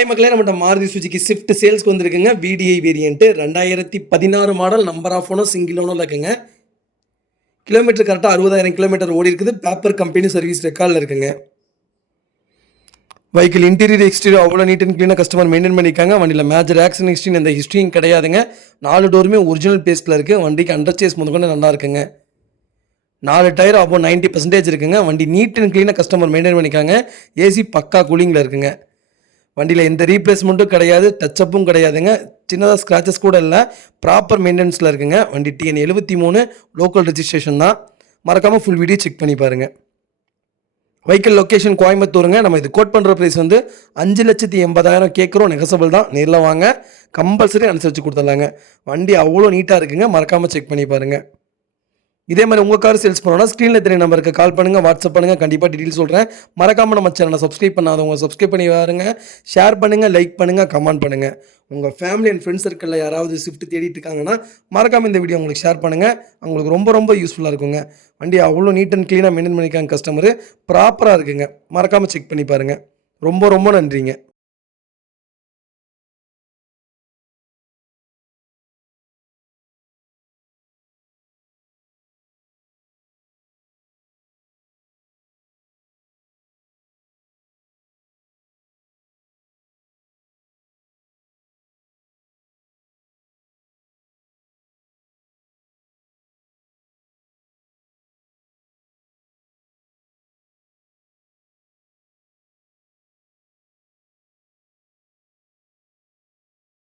Hi மக்களே, நம்மகிட்ட Maruti Suzuki Swift சேல்ஸ்க்கு வந்திருக்குங்க. VDI variant 2016 model. Number of owner single ஓனரில் இருக்குங்க. கிலோமீட்டர் கரெக்டாக 60,000 கிலோமீட்டர் ஓடி இருக்குது. பேப்பர் கம்பெனி சர்வீஸ் ரெக்கார்டில் இருக்குங்க. வெஹிக்கிள் இன்டீரியர் எக்ஸ்டீரியர் அவ்வளோ நீட் அண்ட் க்ளீனாக கஸ்டமர் மெயின்டைன் பண்ணியிருக்காங்க. வண்டியில் மேஜர் ஆக்சிடென்ட் ஹிஸ்ட்ரி எந்த ஹிஸ்ட்ரியும் கிடையாதுங்க. 4 டோருமே ஒரிஜினல் பேஸ்ட்டில் இருக்குது. வண்டிக்கு அண்டர் சேஸ் முதற்கொண்டு நல்லா இருக்குங்க. 4 டயர் அப்போ 90% இருக்குங்க. வண்டி நீட் அண்ட் க்ளீனாக கஸ்டமர் மெயின்டைன் பண்ணிக்காங்க. ஏசி பக்கா கூலிங்கில் இருக்குங்க. வண்டியில் எந்த ரீப்ளேஸ்மெண்ட்டும் கிடையாது, டச்சப்பும் கிடையாதுங்க. சின்னதாக ஸ்க்ராச்சஸ் கூட இல்லை, ப்ராப்பர் மெயின்டெனன்ஸில் இருக்குங்க. வண்டி TN 73 லோக்கல் ரெஜிஸ்ட்ரேஷன் தான். மறக்காமல் ஃபுல் வீடியோ செக் பண்ணி பாருங்கள். வெஹிக்கிள் லொக்கேஷன் கோயம்புத்தூருங்க. நம்ம இது கோட் பண்ணுற ப்ரைஸ் வந்து 5,80,000 கேட்குறோம். நெகசபிள் தான். நேரில் வாங்க, கம்பல்சரி அனுசரித்து கொடுத்துடலாங்க. வண்டி அவ்வளோ நீட்டாக இருக்குங்க. மறக்காமல் செக் பண்ணி பாருங்கள். இதே மாதிரி உங்கள் கார் சேல்ஸ் பண்ணோன்னா ஸ்க்ரீனில் தெரிய நம்பருக்கு கால் பண்ணுங்கள், வாட்ஸ்அப் பண்ணுங்கள். கண்டிப்பாக டீட்டெயில் சொல்கிறேன். மறக்காமல் நம்ம சேனலை சப்ஸ்கிரைப் பண்ணாதவங்க சப்ஸ்கிரைப் பண்ணி பாருங்க. ஷேர் பண்ணுங்கள், லைக் பண்ணுங்கள், கமெண்ட் பண்ணுங்கள். உங்கள் ஃபேமிலி அண்ட் ஃப்ரெண்ட்ஸ் சர்க்கிளில் யாராவது ஸ்விஃப்ட் தேடிட்டு இருக்காங்கன்னா மறக்காமல் இந்த வீடியோ உங்களுக்கு ஷேர் பண்ணுங்கள். அவங்களுக்கு ரொம்ப ரொம்ப யூஸ்ஃபுல்லாக இருக்குங்க. வண்டி அவ்வளோ நீட் அண்ட் க்ளீனாக மெயின்டைன் பண்ணிக்காங்க. கஸ்டமரு ப்ராப்பராக இருக்குங்க. மறக்காமல் செக் பண்ணி பாருங்கள். ரொம்ப ரொம்ப நன்றிங்க.